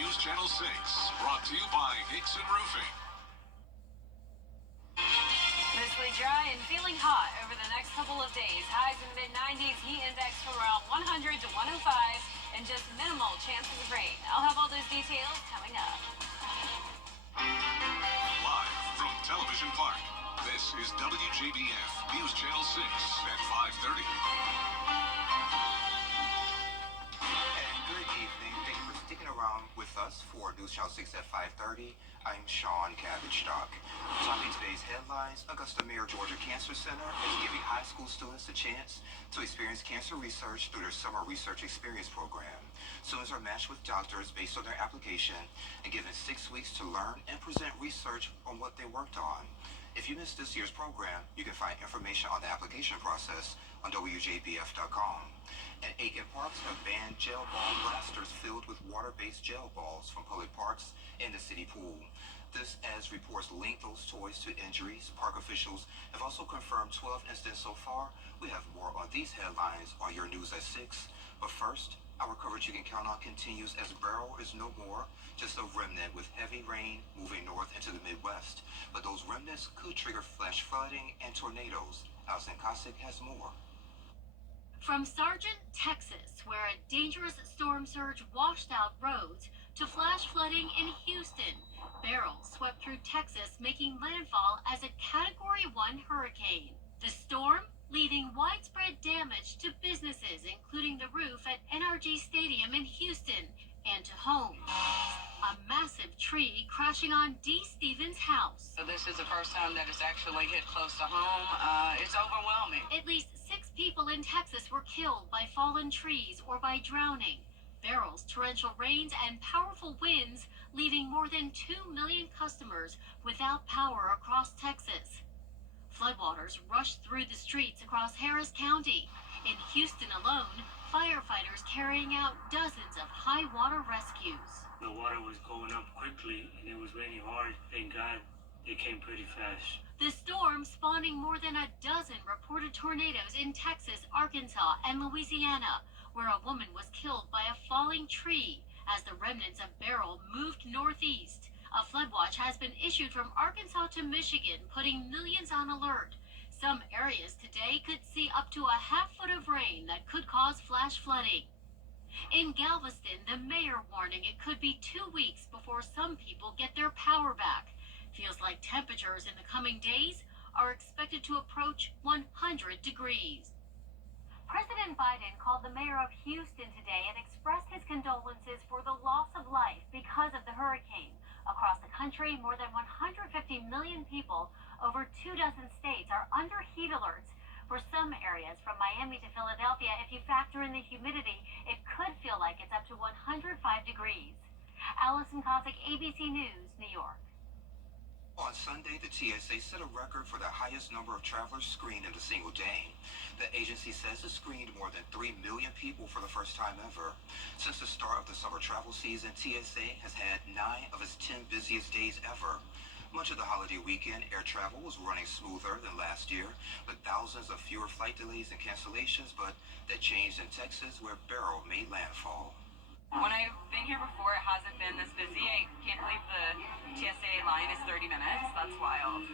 News Channel 6, brought to you by Hickson Roofing. Mostly dry and feeling hot over the next couple of days. Highs in the mid-90s, heat index from around 100 to 105, and just minimal chances of rain. I'll have all those details coming up. Live from Television Park, this is WJBF News Channel 6 at 5:30. And good evening. Thank you for sticking around with us for News Channel 6 at 5:30. I'm Sean Cabbage-Stock. Topping today's headlines, Augusta Mayor Georgia Cancer Center is giving high school students a chance to experience cancer research through their Summer Research Experience program. Students are matched with doctors based on their application and given 6 weeks to learn and present research on what they worked on. If you missed this year's program, you can find information on the application process on WJBF.com. And Aiken Parks have banned gel ball blasters filled with water-based gel balls from public parks and the city pool. This as reports link those toys to injuries. Park officials have also confirmed 12 incidents so far. We have more on these headlines on your news at 6. But first, our coverage you can count on continues as Beryl is no more, just a remnant with heavy rain moving north into the Midwest. But those remnants could trigger flash flooding and tornadoes. Allison Cossack has more. From Sargent, Texas, where a dangerous storm surge washed out roads, to flash flooding in Houston, Beryl swept through Texas, making landfall as a Category 1 hurricane. The storm leaving widespread damage to businesses, including the roof at NRG Stadium in Houston, and to homes. A massive tree crashing on Dee Stevens' house. So this is the first time that it's actually hit close to home. It's overwhelming. At least 6 people in Texas were killed by fallen trees or by drowning. Beryl's torrential rains and powerful winds leaving more than 2 million customers without power across Texas. Floodwaters rushed through the streets across Harris County. In Houston alone, firefighters carrying out dozens of high water rescues. The water was going up quickly and it was raining hard. Thank God it came pretty fast. The storm spawning more than a dozen reported tornadoes in Texas, Arkansas, and Louisiana, where a woman was killed by a falling tree as the remnants of Beryl moved northeast. A flood watch has been issued from Arkansas to Michigan, putting millions on alert. Some areas today could see up to a half foot of rain that could cause flash flooding. In Galveston, the mayor warning it could be 2 weeks before some people get their power back. Feels like temperatures in the coming days are expected to approach 100 degrees. President Biden called the mayor of Houston today and expressed his condolences for the loss of life because of the hurricane. Across the country, more than 150 million people over 24 states are under heat alerts. For some areas, from Miami to Philadelphia, if you factor in the humidity, it could feel like it's up to 105 degrees. Allison Cossack, ABC News, New York. On Sunday, the TSA set a record for the highest number of travelers screened in a single day. The agency says it screened more than 3 million people for the first time ever. Since the start of the summer travel season, TSA has had 9 of its 10 busiest days ever. Much of the holiday weekend, air travel was running smoother than last year, with thousands of fewer flight delays and cancellations, but that changed in Texas, where Beryl made landfall. When I've been here before, it hasn't been this busy. I can't believe the TSA line is 30 minutes. That's wild.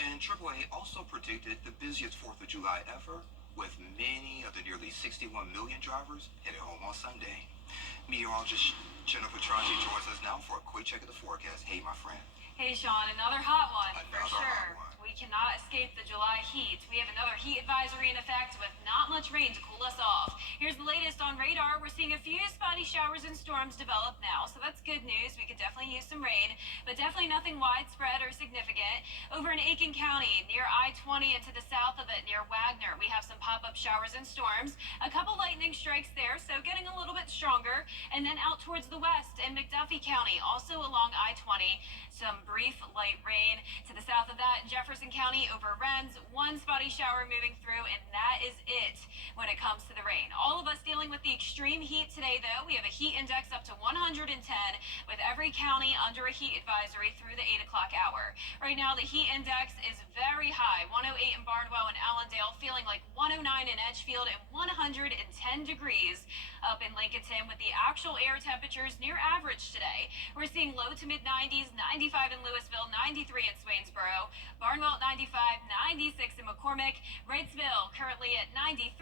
And AAA also predicted the busiest 4th of July ever, with many of the nearly 61 million drivers headed home on Sunday. Meteorologist Jennifer Traji joins us now for a quick check of the forecast. Hey, my friend. Hey, Sean, another hot one for Another sure. hot one. We cannot escape the July heat. We have another heat advisory in effect with not much rain to cool us off. Here's the latest on radar. We're seeing a few spotty showers and storms develop now, so that's good news. We could definitely use some rain, but definitely nothing widespread or significant. Over in Aiken County, near I-20 and to the south of it, near Wagner, we have some pop-up showers and storms. A couple lightning strikes there, so getting a little bit stronger. And then out towards the west in McDuffie County, also along I-20, some brief light rain. To the south of that, Jefferson County over Rennes, one spotty shower moving through, and that is it when it comes to the rain. All of us dealing with the extreme heat today, though. We have a heat index up to 110, with every county under a heat advisory through the 8 o'clock hour. Right now, the heat index is very high, 108 in Barnwell and Allendale, feeling like 109 in Edgefield and 110 degrees up in Lincolnton, with the actual air temperatures near average today. We're seeing low to mid 90s, 95 in Louisville, 93 in Swainsboro, Barnwell at 95, 96 in McCormick, Wrightsville currently at 93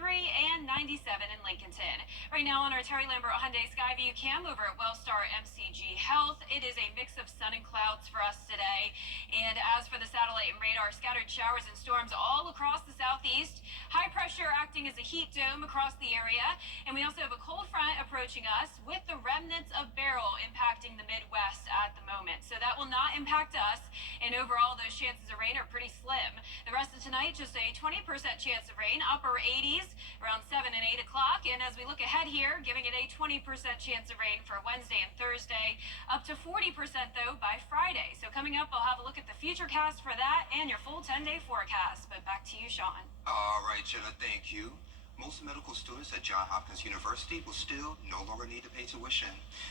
and 97 in Lincolnton. Right now on our Terry Lambert Hyundai Skyview cam over at Wellstar MCG Health, it is a mix of sun and clouds for us today. And as for the satellite and radar, scattered showers and storms all across the southeast. High pressure acting as a heat dome across the area. And we also have a cold front approaching us with the remnants of Beryl impacting the Midwest at the moment. So that will not impact us. And overall, those chances of rain are pretty slim. The rest of tonight, just a 20% chance of rain, upper 80s around 7 and 8 o'clock. And as we look ahead here, giving it a 20% chance of rain for Wednesday and Thursday, up to 40% though by Friday. So coming up, I'll have a look at the future cast for that and your full 10-day forecast. But back to you, Sean. All right, Jenna, thank you. Most medical students at Johns Hopkins University will still no longer need to pay tuition.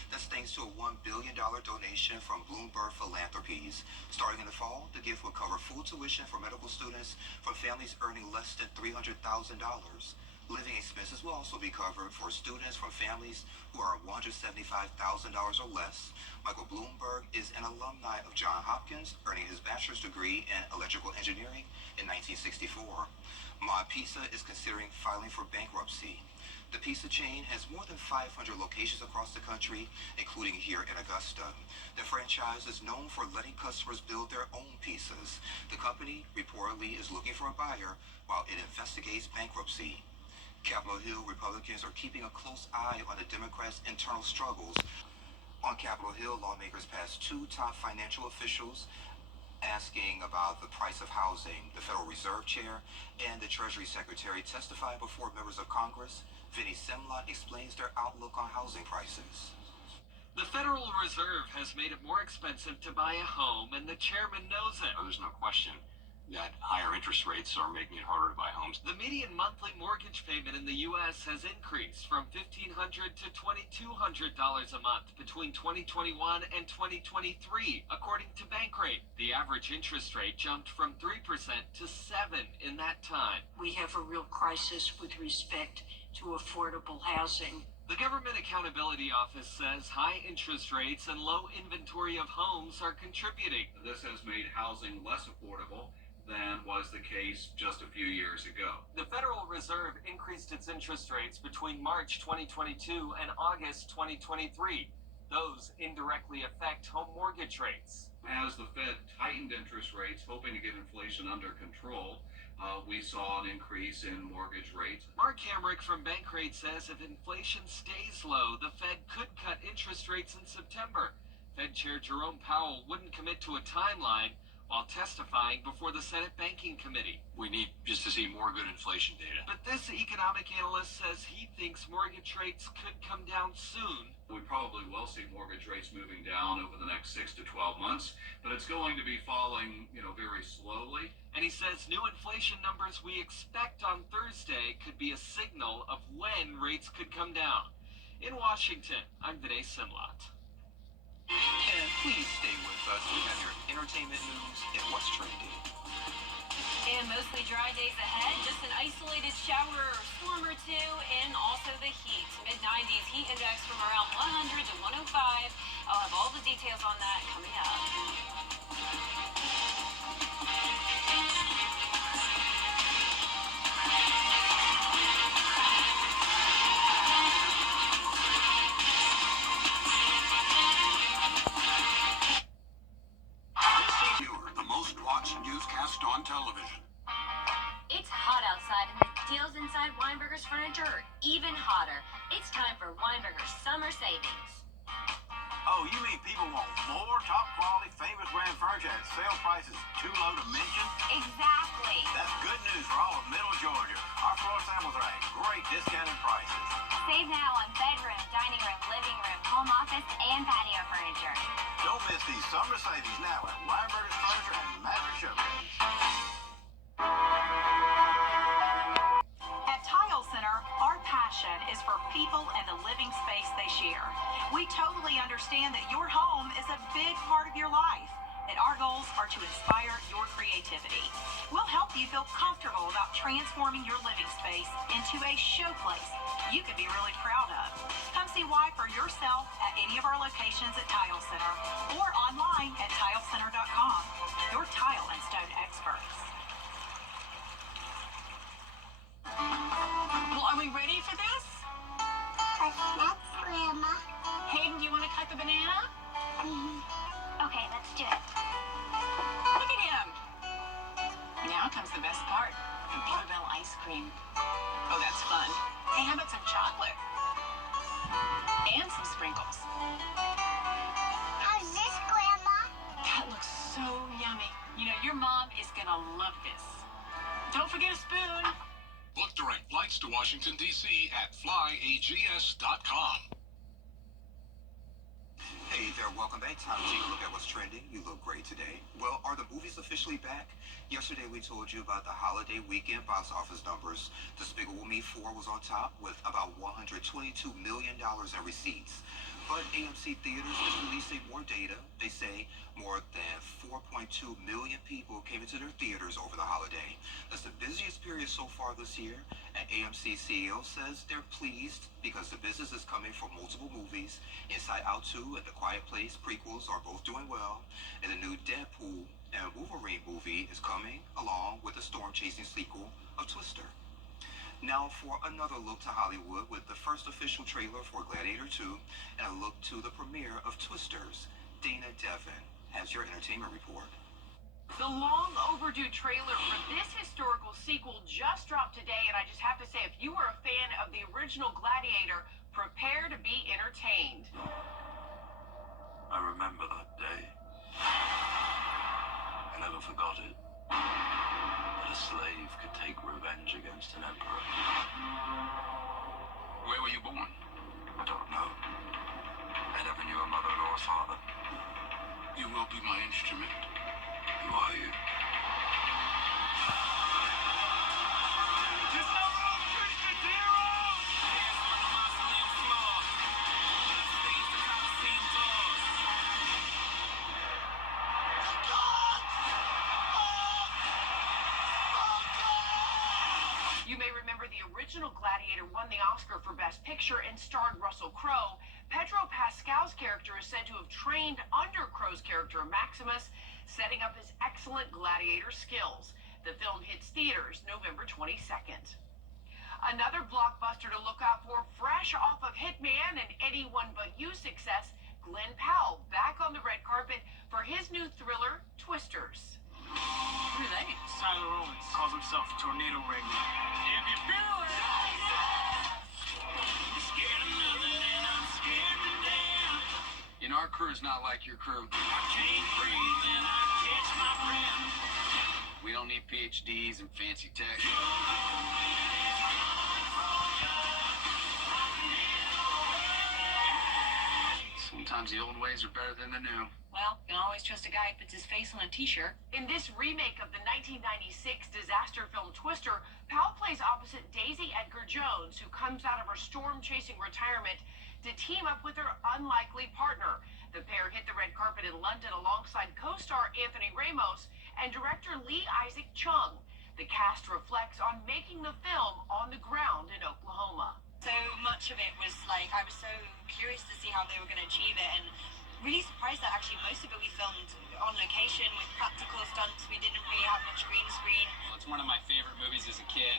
That's thanks to a $1 billion donation from Bloomberg Philanthropies. Starting in the fall, the gift will cover full tuition for medical students from families earning less than $300,000. Living expenses will also be covered for students from families who are $175,000 or less. Michael Bloomberg is an alumni of Johns Hopkins, earning his bachelor's degree in electrical engineering in 1964. Ma Pizza is considering filing for bankruptcy. The pizza chain has more than 500 locations across the country, including here in Augusta. The franchise is known for letting customers build their own pizzas. The company reportedly is looking for a buyer while it investigates bankruptcy. Capitol Hill Republicans are keeping a close eye on the Democrats' internal struggles. On Capitol Hill, lawmakers passed two top financial officials asking about the price of housing. The Federal Reserve Chair and the Treasury Secretary testified before members of Congress. Vinnie Simlot explains their outlook on housing prices. The Federal Reserve has made it more expensive to buy a home, and the chairman knows it. There's no question that higher interest rates are making it harder to buy homes. The median monthly mortgage payment in the U.S. has increased from $1,500 to $2,200 a month between 2021 and 2023, according to Bankrate. The average interest rate jumped from 3% to 7% in that time. We have a real crisis with respect to affordable housing. The Government Accountability Office says high interest rates and low inventory of homes are contributing. This has made housing less affordable than was the case just a few years ago. The Federal Reserve increased its interest rates between March 2022 and August 2023. Those indirectly affect home mortgage rates. As the Fed tightened interest rates, hoping to get inflation under control, we saw an increase in mortgage rates. Mark Hamrick from Bankrate says if inflation stays low, the Fed could cut interest rates in September. Fed Chair Jerome Powell wouldn't commit to a timeline while testifying before the Senate Banking Committee. We need just to see more good inflation data. But this economic analyst says he thinks mortgage rates could come down soon. We probably will see mortgage rates moving down over the next 6 to 12 months, but it's going to be falling, very slowly. And he says new inflation numbers we expect on Thursday could be a signal of when rates could come down. In Washington, I'm Vinnie Simlot. And please stay with us. We have your entertainment news and what's trending. And mostly dry days ahead, just an isolated shower or storm or two, and also the heat. Mid-90s heat index from around 100 to 105. I'll have all the details on that coming up. Newscast on television. It's hot outside and the deals inside Weinberger's Furniture are even hotter. It's time for Weinberger's summer savings. Oh, you mean people want more top quality, famous brand furniture at sale prices too low to mention? Exactly. That's good news for all of Middle Georgia. Our floor samples are at great discounted prices. Save now on bedroom, dining room, living room, home office, and patio furniture. Don't miss these summer savings now at Weinberger's Furniture and Mattress Showcase. At Tile Center, our passion is for people and the living space they share. We totally understand that your home is a big part of your life, and our goals are to inspire your creativity. We'll help you feel comfortable about transforming your living space into a showplace you can be really proud of. Come see why for yourself at any of our locations at Tile Center or online at tilecenter.com. Your tile and stone experts. Well, are we ready for this? That's Grandma. Hayden, do you want to cut the banana? Okay, let's do it. Look at him. Now comes the best part. Bluebell ice cream. Oh, that's fun. Hey, how about some chocolate? And some sprinkles. How's this, Grandma? That looks so yummy. You know, your mom is gonna love this. Don't forget a spoon. Book direct flights to Washington, D.C. at flyags.com. Hey there, welcome back. Time to take a look at what's trending. You look great today. Well, are the movies officially back? Yesterday we told you about the holiday weekend box office numbers. Despicable Me 4 was on top with about $122 million in receipts. But AMC Theaters is releasing more data. They say more than 4.2 million people came into their theaters over the holiday. That's the busiest period so far this year. And AMC CEO says they're pleased because the business is coming from multiple movies. Inside Out 2 and The Quiet Place prequels are both doing well. And the new Deadpool and Wolverine movie is coming along with the storm-chasing sequel of Twister. Now for another look to Hollywood with the first official trailer for Gladiator 2 and a look to the premiere of Twisters. Dana Devin has your entertainment report. The long overdue trailer for this historical sequel just dropped today, and I just have to say, if you were a fan of the original Gladiator, prepare to be entertained. I remember that day. I never forgot it. That a slave could take revenge against an emperor. Where were you born? I don't know. I never knew a mother or a father. You will be my instrument. Who are you? There's no room, Twisted Heroes! Hands on the mausoleum floor. Bloodstains the Coliseum doors. You may remember the original Gladiator won the Oscar for Best Picture and starred Russell Crowe. Pedro Pascal's character is said to have trained under Crowe's character Maximus, setting up his excellent gladiator skills. The film hits theaters November 22nd. Another blockbuster to look out for, fresh off of Hitman and Anyone But You success, Glenn Powell back on the red carpet for his new thriller, Twisters. Who are they? Tyler Owens calls himself a tornado ringer. If you feel it, you're scared of nothing and I'm scared to death. You know, our crew is not like your crew. I can't breathe and I catch my breath. We don't need PhDs and fancy tech. Sometimes the old ways are better than the new. Well, you can always trust a guy who puts his face on a t-shirt. In this remake of the 1996 disaster film Twister, Powell plays opposite Daisy Edgar Jones, who comes out of her storm-chasing retirement to team up with her unlikely partner. The pair hit the red carpet in London alongside co-star Anthony Ramos and director Lee Isaac Chung. The cast reflects on making the film on the ground in Oklahoma. So much of it was like, I was so curious to see how they were going to achieve it, and really surprised that actually most of it we filmed on location with practical stunts. We didn't really have much green screen. It's one of my favorite movies as a kid.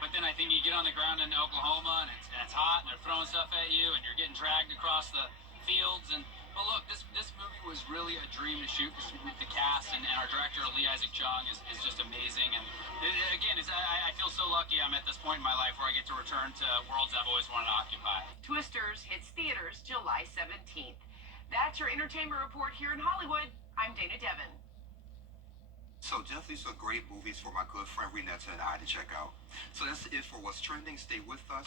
But then I think you get on the ground in Oklahoma and it's hot and they're throwing stuff at you and you're getting dragged across the fields. But look, this movie was really a dream to shoot because the cast and our director Lee Isaac Chung is just amazing. And I feel so lucky I'm at this point in my life where I get to return to worlds I've always wanted to occupy. Twisters hits theaters July 17th. That's your entertainment report here in Hollywood. I'm Dana Devin. So definitely some great movies for my good friend Renetta and I to check out. So that's it for what's trending. Stay with us.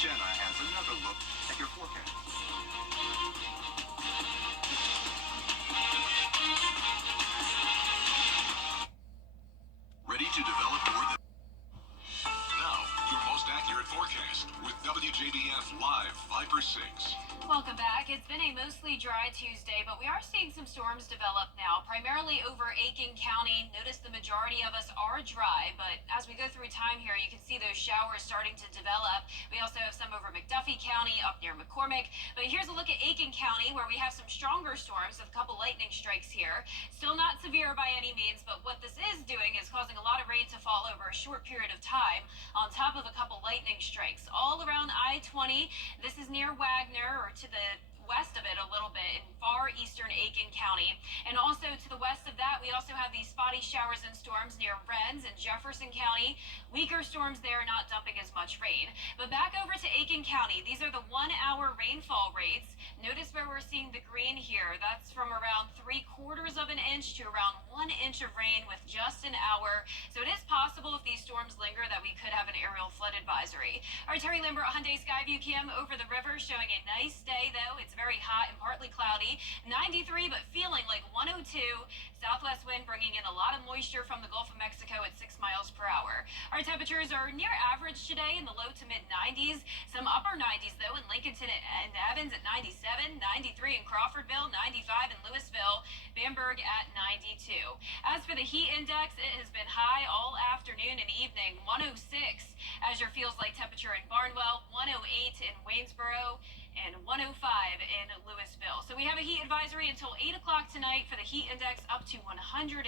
Jenna has another look at your forecast. Hyper 6. Welcome back. It's been a mostly dry Tuesday, but we are seeing some storms develop now, primarily over Aiken County. Notice the majority of us are dry, but as we go through time here, you can see those showers starting to develop. We also have some over McDuffie County, up near McCormick. But here's a look at Aiken County, where we have some stronger storms with a couple lightning strikes here. Still not severe by any means, but what this is doing is causing a lot of rain to fall over a short period of time, on top of a couple lightning strikes all around I-20. This is near Wagner, or to the west of it a little bit in far eastern Aiken County. And also to the west of that, we also have these spotty showers and storms near Rennes and Jefferson County. Weaker storms there, not dumping as much rain. But back over to Aiken County, these are the 1 hour rainfall rates. Notice where we're seeing the green here. That's from around 3/4 of an inch to around 1 inch of rain with just an hour. So it is possible if these storms linger that we could have an aerial flood advisory. Our Terry Lambert Hyundai Skyview cam over the river showing a nice day though. It's very hot and partly cloudy. 93, but feeling like 102. Southwest wind bringing in a lot of moisture from the Gulf of Mexico at 6 miles per hour. Our temperatures are near average today in the low to mid 90s. Some upper 90s though in Lincolnton and Evans at 97, 93 in Crawfordville, 95 in Louisville, Bamberg at 92. As for the heat index, it has been high all afternoon and evening. 106 as your feels like temperature in Barnwell, 108 in Waynesboro, and 105 in Louisville. So we have a heat advisory until 8 o'clock tonight for the heat index up to 110.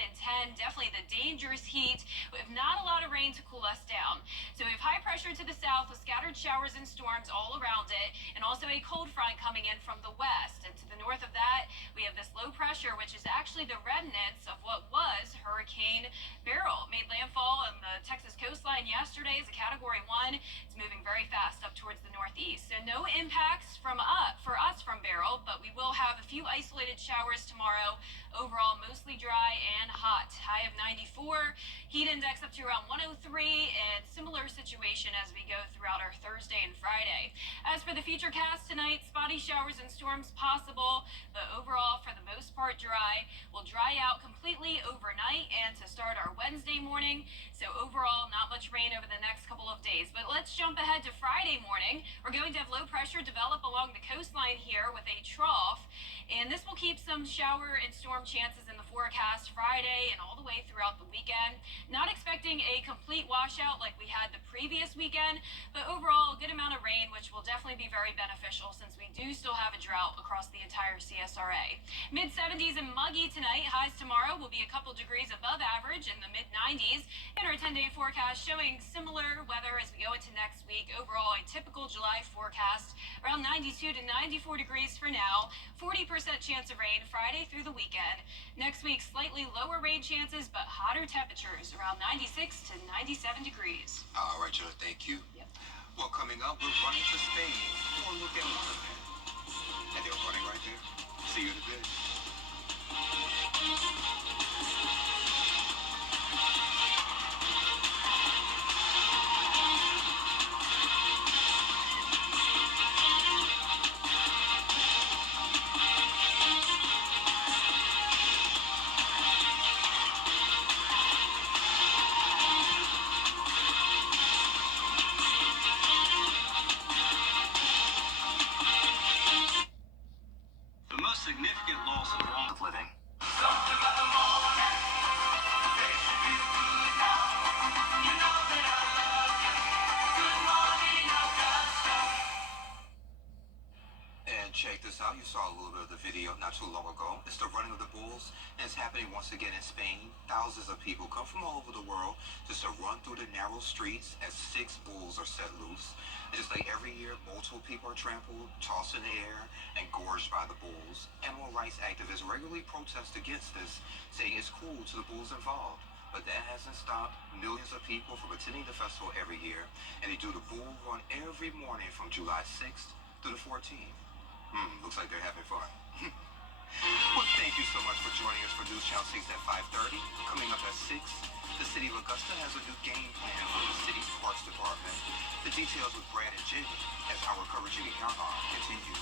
Definitely the dangerous heat with not a lot of rain to cool us down. So we have high pressure to the south with scattered showers and storms all around it, and also a cold front coming in from the west. And to the north of that, we have this low pressure, which is actually the remnants of what was Hurricane Beryl. Made landfall on the Texas coastline yesterday as a Category 1. It's moving very fast up towards the northeast. So no impacts for us from Beryl, but we will have a few isolated showers tomorrow. Overall, mostly dry and hot. High of 94. Heat index up to around 103, and similar situation as we go throughout our Thursday and Friday. As for the futurecast tonight, spotty showers and storms possible, but overall, for the most part, dry. We'll dry out completely overnight and to start our Wednesday morning. So overall, not much rain over the next couple of days. But let's jump ahead to Friday morning. We're going to have low pressure develop along the coastline here with a trough, and this will keep some shower and storm chances in the forecast Friday and all the way throughout the weekend. Not expecting a complete washout like we had the previous weekend, but overall a good amount of rain, which will definitely be very beneficial since we do still have a drought across the entire CSRA. Mid 70s and muggy tonight. Highs tomorrow will be a couple degrees above average in the mid 90s. And our 10-day forecast showing similar weather as we go into next week. Overall, a typical July forecast around 92 to 94 degrees for now. 40% chance of rain Friday through the weekend. Next week, slightly lower rain chances, but hotter temperatures around 96 to 97 degrees. All right, Joe, thank you. Yep. Well, coming up, we're running to Spain for a look at London. And they're running right there. See you in a bit. The most significant loss of living. And check this out. You saw a little bit of the video not too long ago. It's the running of the bulls, and it's happening once again in Spain. Thousands of people come from all over the world just to run through the narrow streets as 6 bulls are set loose. And just like every year, multiple people are trampled, tossed in the air, and gorged by the bulls. Animal rights activists regularly protest against this, saying it's cruel to the bulls involved. But that hasn't stopped millions of people from attending the festival every year, and they do the bull run every morning from July 6th through the 14th. Looks like they're having fun. Well, thank you so much for joining us for News Channel 6 at 5:30. Coming up at 6, the City of Augusta has a new game plan for the city's parks department. The details with Brad and Jimmy as our coverage in the continues.